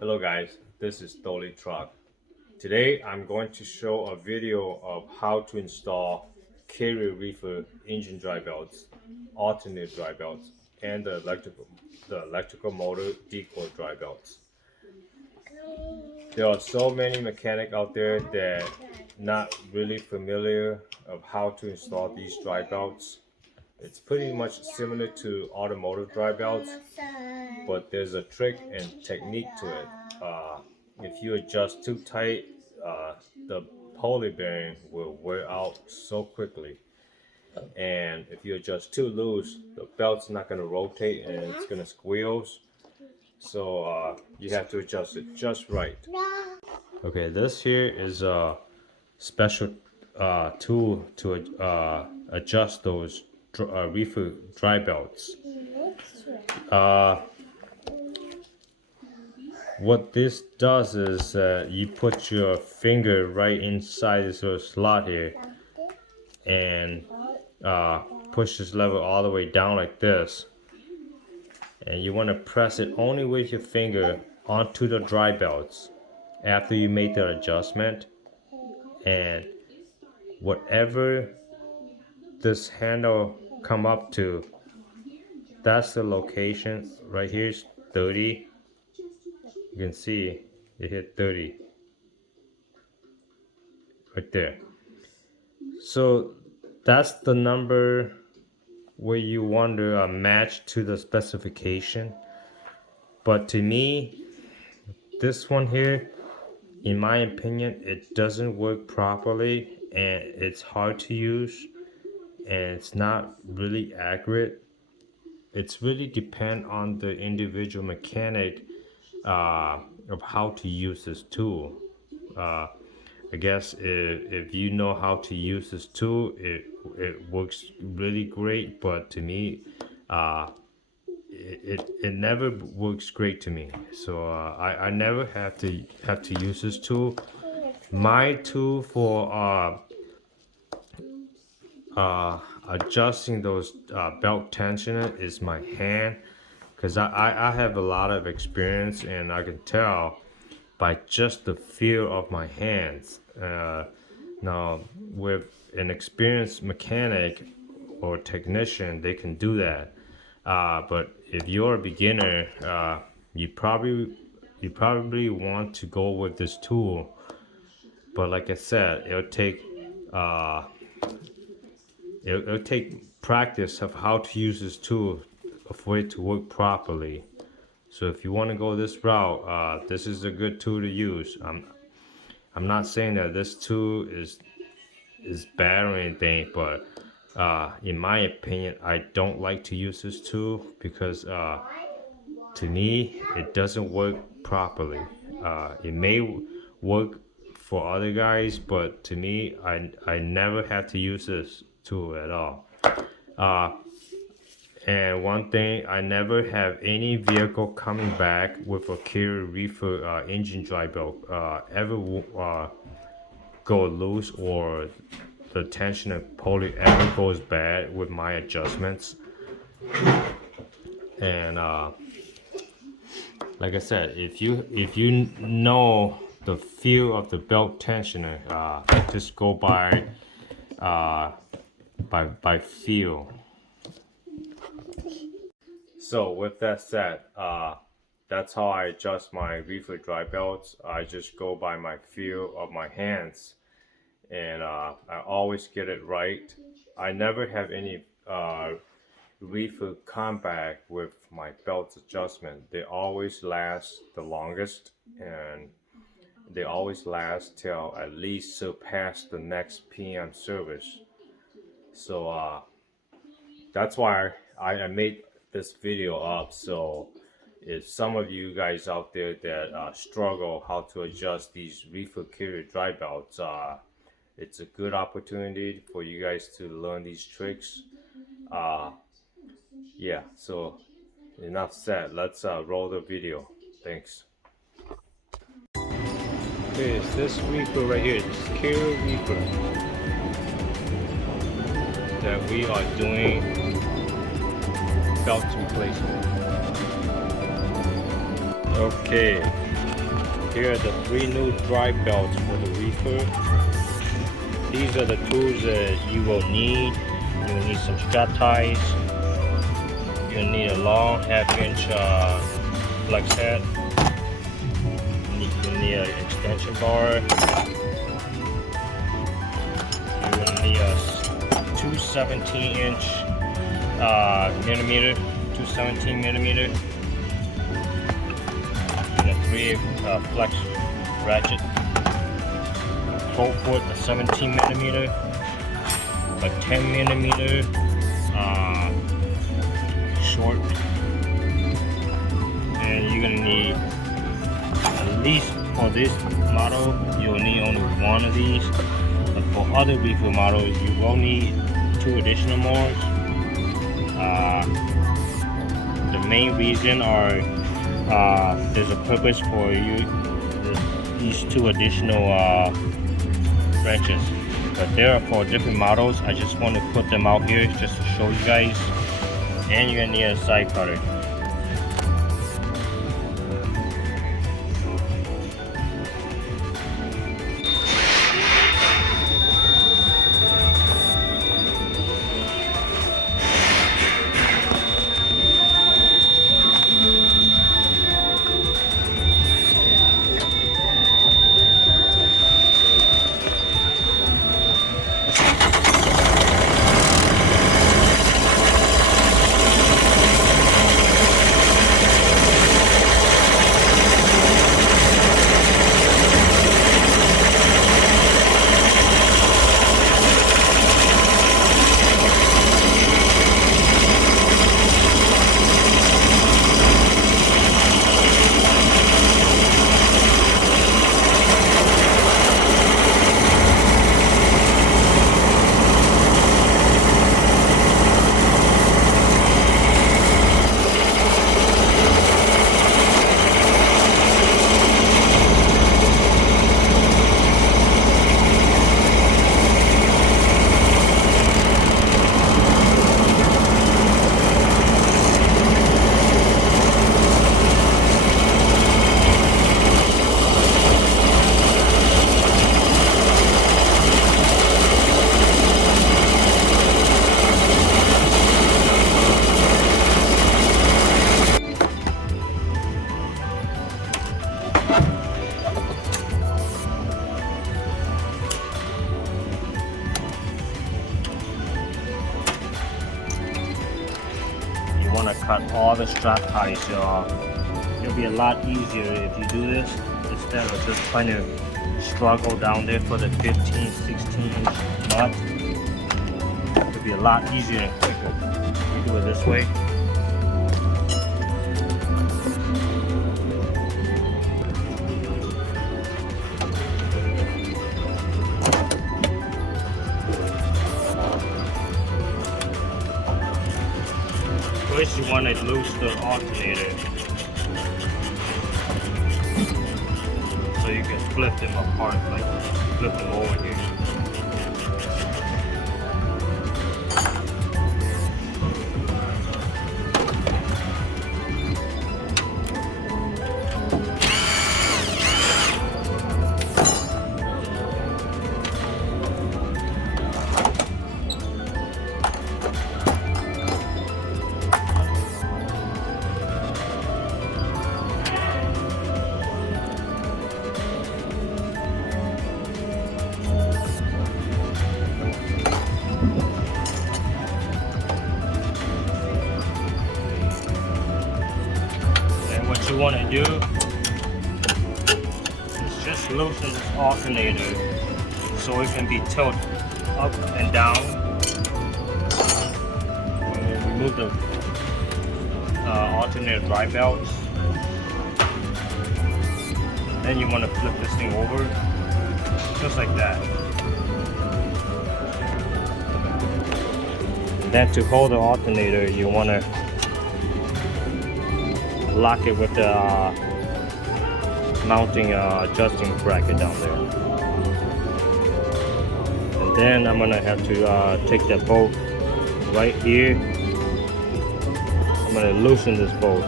Hello guys, this is Dolly Truck. Today I'm going to show a video of how to install Carrier Reefer engine drive belts, alternator drive belts, and the electrical motor decoy drive belts. There are so many mechanics out there that not really familiar of how to install these drive belts. It's pretty much similar to automotive drive belts, but there's a trick and technique to it. If you adjust too tight, uh, the poly bearing will wear out so quickly. And if you adjust too loose, the belt's not going to rotate and it's going to squeals. So you have to adjust it just right. Okay, this here is a special tool to adjust those reefer dry belts. Uh, what this does is you put your finger right inside this little slot here and push this lever all the way down like this. And you want to press it only with your finger onto the dry belts after you make the adjustment. And whatever this handle come up to, that's the location. Right here is 30. You can see it hit 30 right there. So that's the number where you want to match to the specification. But to me, this one here, in my opinion, it doesn't work properly and it's hard to use and it's not really accurate. It's really depend on the individual mechanic of how to use this tool. I guess if you know how to use this tool, it works really great. But to me, it never works great to me. So I never have to use this tool. My tool for adjusting those belt tensioner is my hand, because I have a lot of experience and I can tell by just the feel of my hands. Now, with an experienced mechanic or technician, they can do that. But if you're a beginner, you probably want to go with this tool. But like I said, it'll take practice of how to use this tool for it to work properly. So if you want to go this route, this is a good tool to use. I'm not saying that this tool is bad or anything, but in my opinion, I don't like to use this tool because to me it doesn't work properly. It may work for other guys, but to me, I never have to use this tool at all. And one thing, I never have any vehicle coming back with a Carrier Reefer engine dry belt ever go loose, or the tension of pulley ever goes bad with my adjustments. And like I said, if you know the feel of the belt tensioner, just go by feel. So with that said, that's how I adjust my reefer dry belts. I just go by my feel of my hands, and I always get it right. I never have any reefer comeback with my belt adjustment. They always last the longest, and they always last till at least surpass the next PM service. So that's why I made this video up. So if some of you guys out there that struggle how to adjust these reefer Carrier dry belts, it's a good opportunity for you guys to learn these tricks. Yeah, so enough said. Let's roll the video. Thanks. Okay, it's this reefer right here, this Carrier Reefer, that we are doing belt replacement. Okay, here are the 3 new drive belts for the Reefer. These are the tools that you will need. You will need some strap ties. You'll need a long 1/2-inch flex head. You'll need an extension bar. You're going to need two 17-inch millimeter, 217 millimeter, and a 3 flex ratchet, 12-foot, a 17 millimeter, a 10 millimeter short, and you're gonna need, at least for this model, you'll need only 1 of these. But for other Reefer models, you will need 2 additional more. The main reason are there's a purpose for these 2 additional wrenches, but they are for different models. I just want to put them out here just to show you guys. And you're gonna need a side cutter. Want to cut all the strap ties off. It'll be a lot easier if you do this instead of just trying to struggle down there for the 15, 16-inch nut. It'll be a lot easier and quicker if you do it this way. First, you want to loose the alternator so you can flip them apart, like flip them over here. What you want to do is just loosen this alternator so it can be tilted up and down. And remove the alternator drive belts. Then you want to flip this thing over just like that. Then to hold the alternator, you want to lock it with the mounting adjusting bracket down there. And then I'm gonna have to take that bolt right here. I'm gonna loosen this bolt.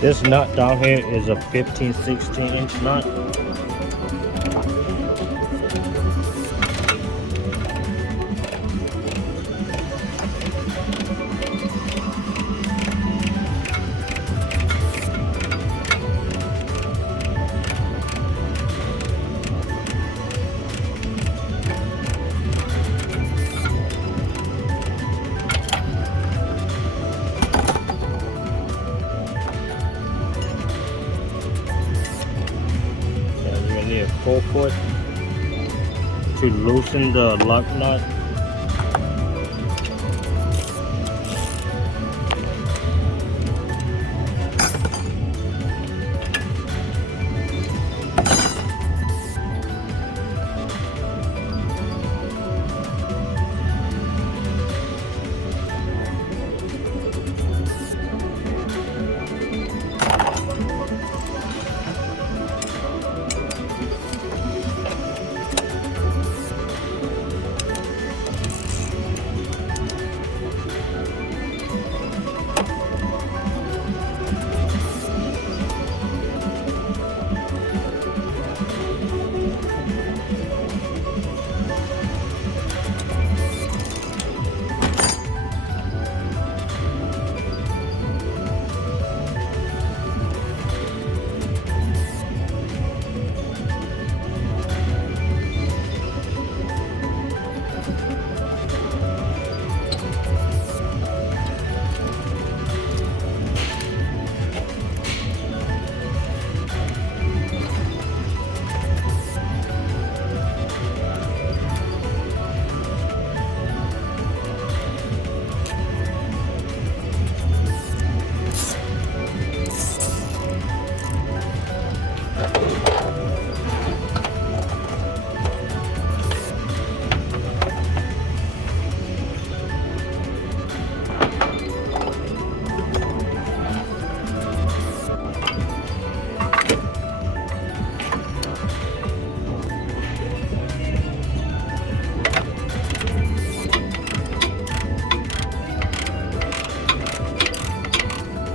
This nut down here is a 15-16 inch nut. Need a 4 foot to loosen the lug nut.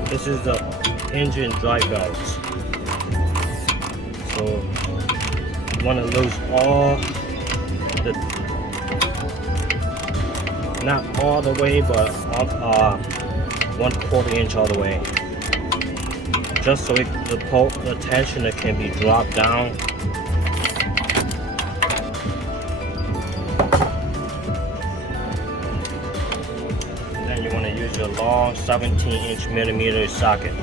This is the engine drive belts. So you want to lose all the, not all the way, but 1/4 inch all the way, just so the tensioner can be dropped down. You want to use your long 17-inch millimeter socket.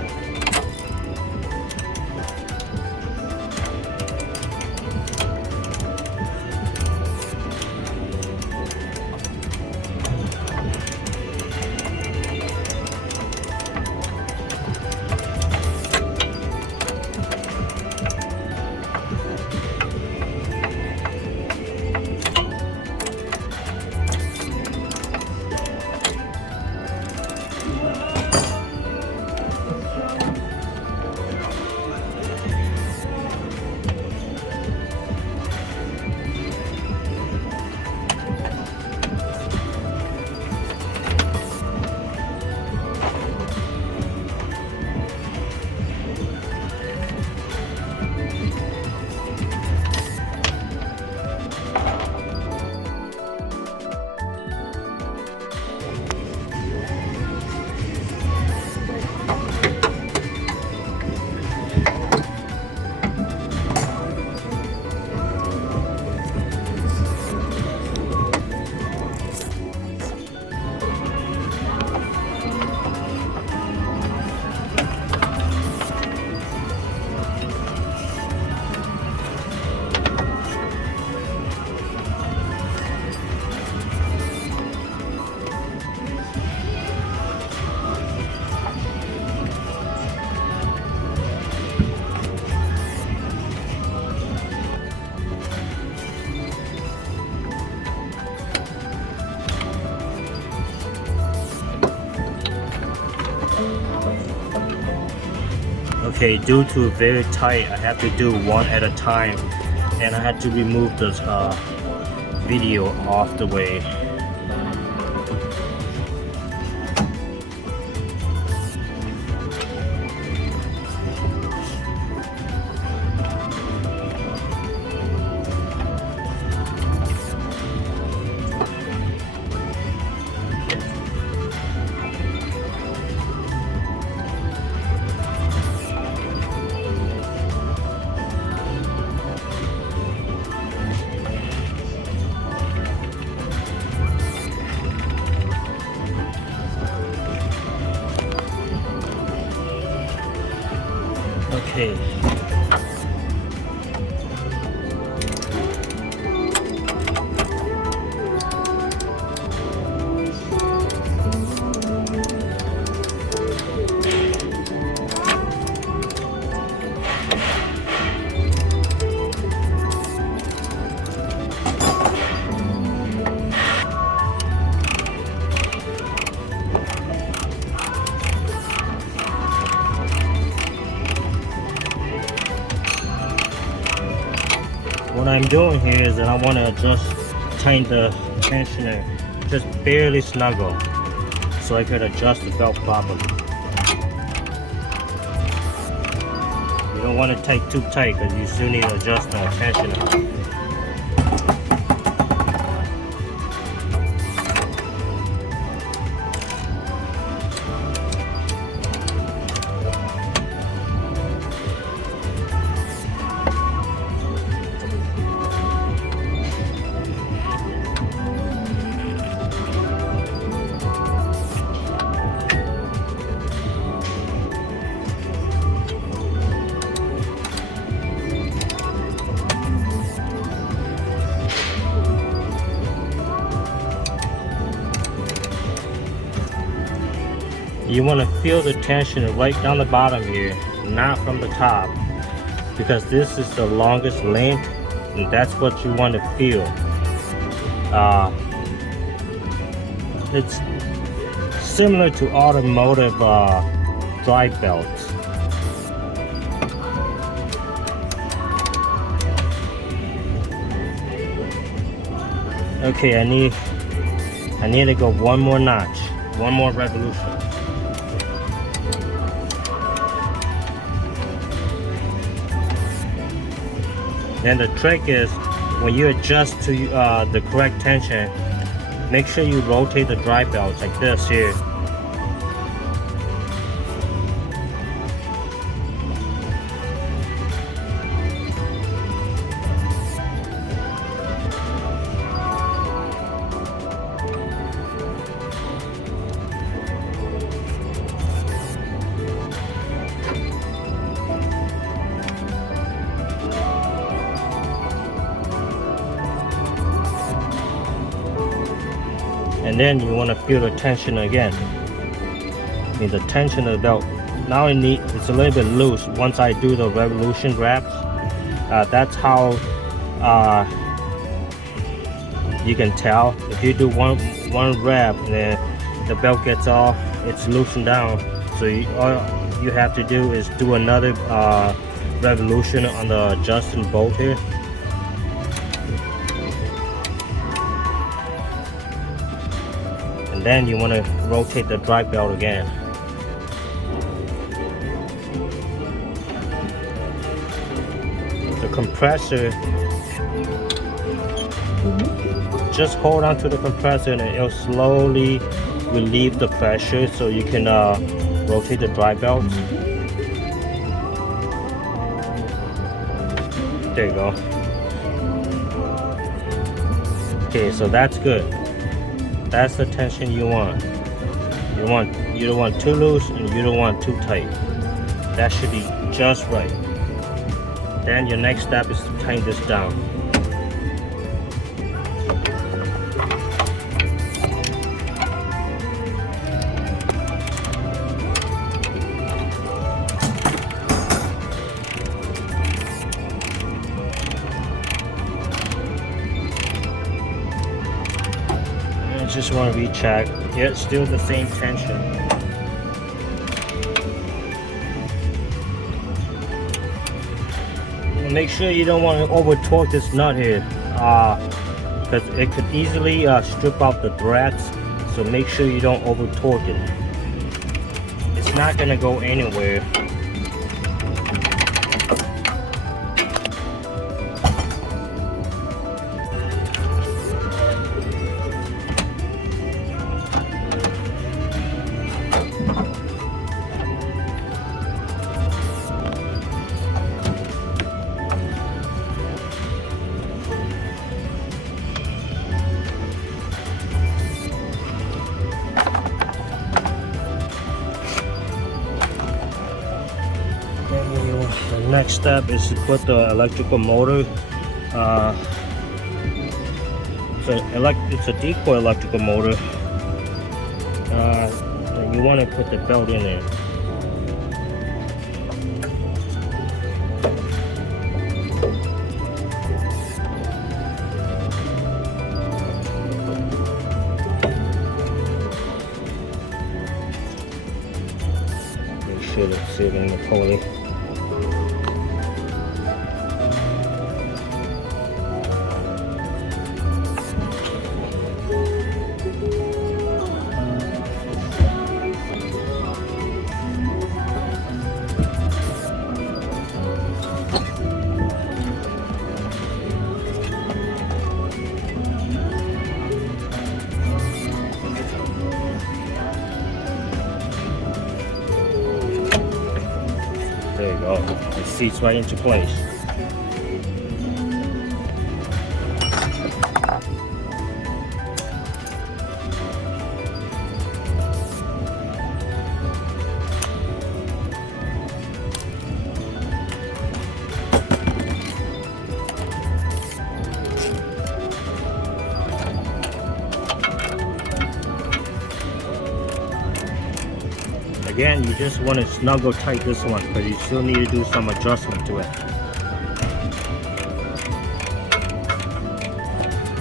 Okay, due to very tight, I have to do one at a time, and I had to remove this video off the way. Okay. What I'm doing here is that I want to just tighten the tensioner just barely snuggle so I could adjust the belt properly. You don't want to tighten too tight because you still need to adjust the tensioner. You want to feel the tension right down the bottom here, not from the top, because this is the longest length and that's what you want to feel. It's similar to automotive drive belts. Okay, I need to go one more notch, one more revolution. Then the trick is when you adjust to the correct tension, make sure you rotate the drive belts like this here. And then you want to feel the tension again. I mean the tension of the belt. Now it's a little bit loose once I do the revolution reps. That's how you can tell. If you do one rep and then the belt gets off, it's loosened down. So all you have to do is do another revolution on the adjusting bolt here. And then you want to rotate the drive belt again. The compressor, just hold on to the compressor and it'll slowly relieve the pressure so you can rotate the drive belts. There you go. Okay, so that's good. That's the tension you want. You don't want too loose and you don't want too tight. That should be just right. Then your next step is to tighten this down. Just want to recheck. Yeah, still the same tension. Make sure you don't want to over torque this nut here, because it could easily strip out the threads. So make sure you don't over torque it. It's not gonna go anywhere. Next step is to put the electrical motor. It's a decoy electrical motor. And you want to put the belt in there. Make sure it's sitting in the pulley. There you go. It seats right into place. Again, you just want to snuggle tight this one because you still need to do some adjustment to it.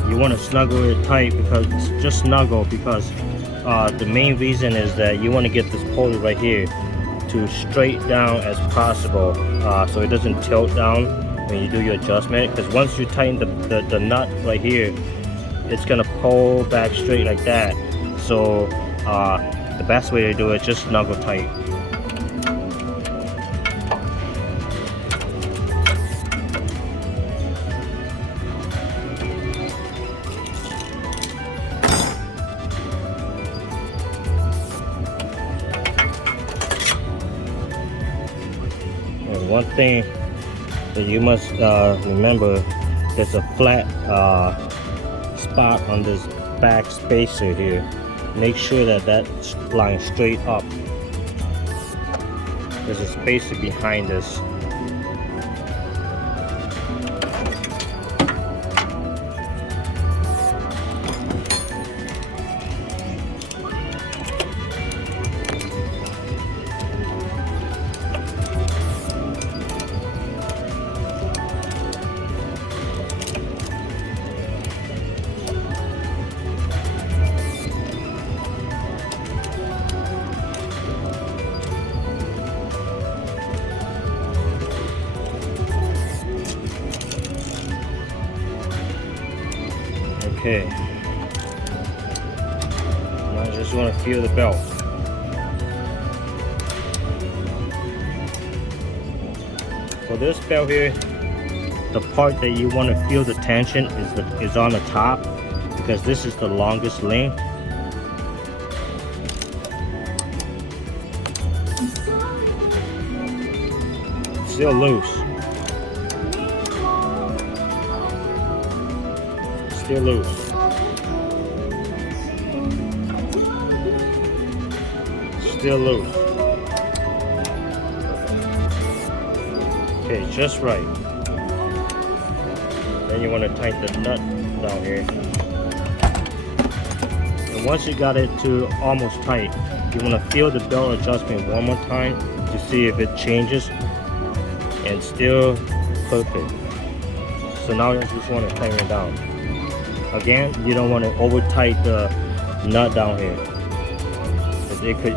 You want to snuggle it tight because just snuggle because the main reason is that you want to get this pulley right here to straight down as possible so it doesn't tilt down when you do your adjustment, because once you tighten the nut right here, it's gonna pull back straight like that. So the best way to do it is just snuggle tight. And one thing that you must remember, there's a flat spot on this back spacer here. Make sure that that's lying straight up. There's a spacer behind this. Okay, now I just want to feel the belt. For this belt here, the part that you want to feel the tension is on the top, because this is the longest length. Still loose. Still loose. Still loose. Okay, just right. Then you want to tighten the nut down here. And once you got it to almost tight, you want to feel the belt adjustment one more time to see if it changes, and still perfect. So now you just want to tighten it down. Again, you don't want to over tight the nut down here, because it could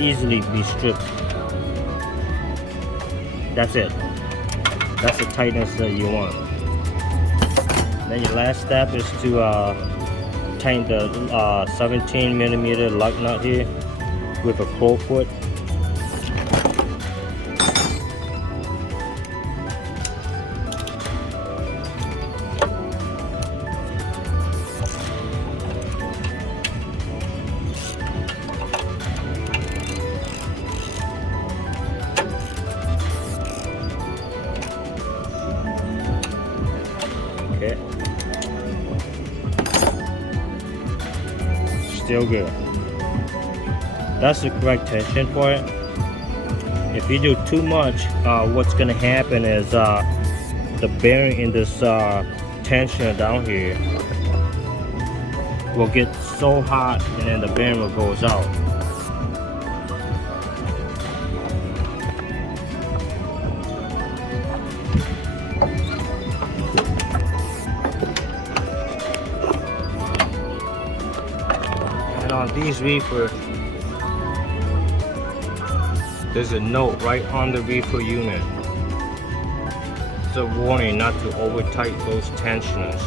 easily be stripped. That's it. That's the tightness that you want. Then your last step is to tighten the 17mm lug nut here with a crowfoot. Okay. Still good. That's the correct tension for it. If you do too much, what's gonna happen is the bearing in this tensioner down here will get so hot, and then the bearing will goes out. And on these reefers, there's a note right on the reefer unit. It's a warning not to over tight those tensioners.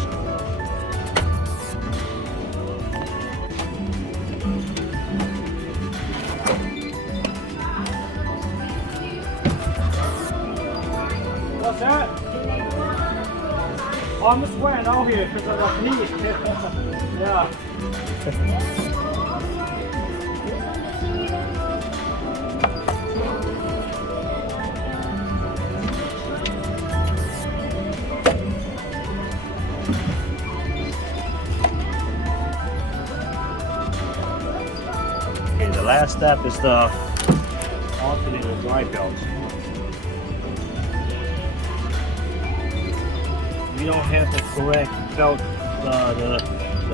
What's that? Oh, I'm just sweating out here because of the heat. Yeah. Okay, the last step is the alternator drive belt. We don't have the correct belt, the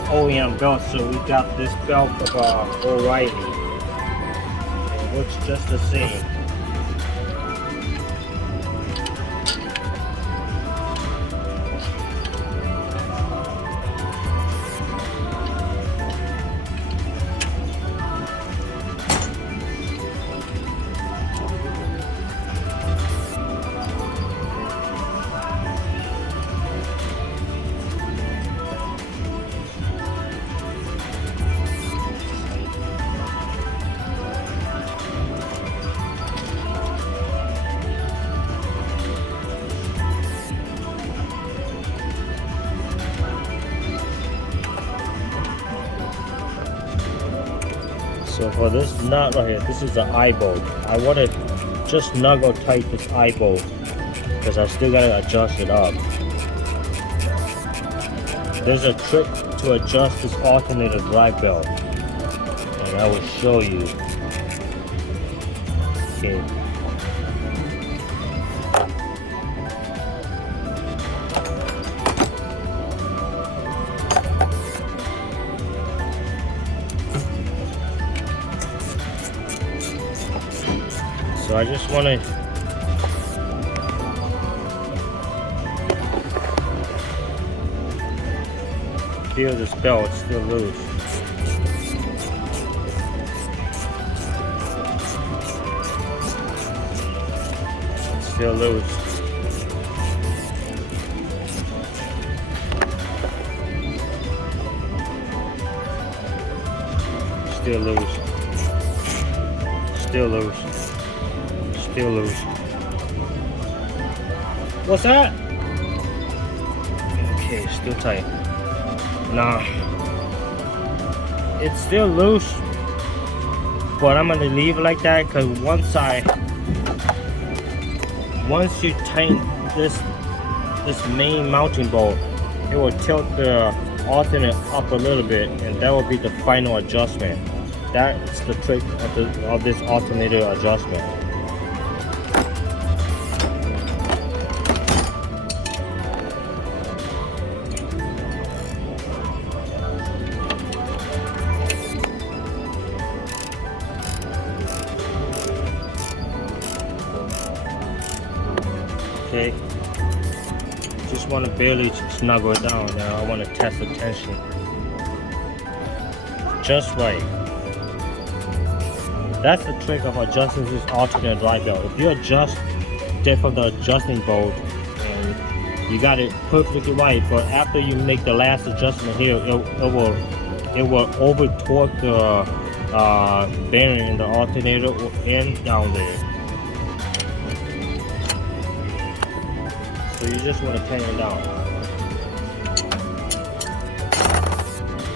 OEM belt, so we got this belt of O'Reilly. It works just the same. So for this nut right here, this is the eye bolt. I want to just snuggle tight this eye bolt because I still gotta adjust it up. There's a trick to adjust this alternator drive belt, and I will show you. Okay. So I just want to feel this belt, it's still loose. It's still loose. Still loose. Still loose. Still loose. What's that? Okay, still tight. Nah, it's still loose, but I'm gonna leave it like that because once you tighten this main mounting bolt, it will tilt the alternate up a little bit, and that will be the final adjustment. That's the trick of this alternator adjustment. Okay, just want to barely snuggle it down. Now I want to test the tension just right. That's the trick of adjusting this alternator drive belt. If you adjust it from the adjusting bolt and you got it perfectly right, but after you make the last adjustment here, it will over torque the bearing in the alternator and down there. So you just want to tighten it down.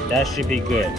That should be good.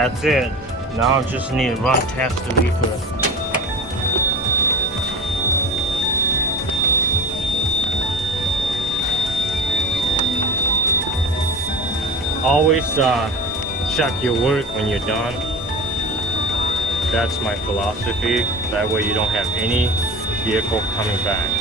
that's it. Now I just need to run test the reefer. Always check your work when you're done. That's my philosophy. That way you don't have any vehicle coming back.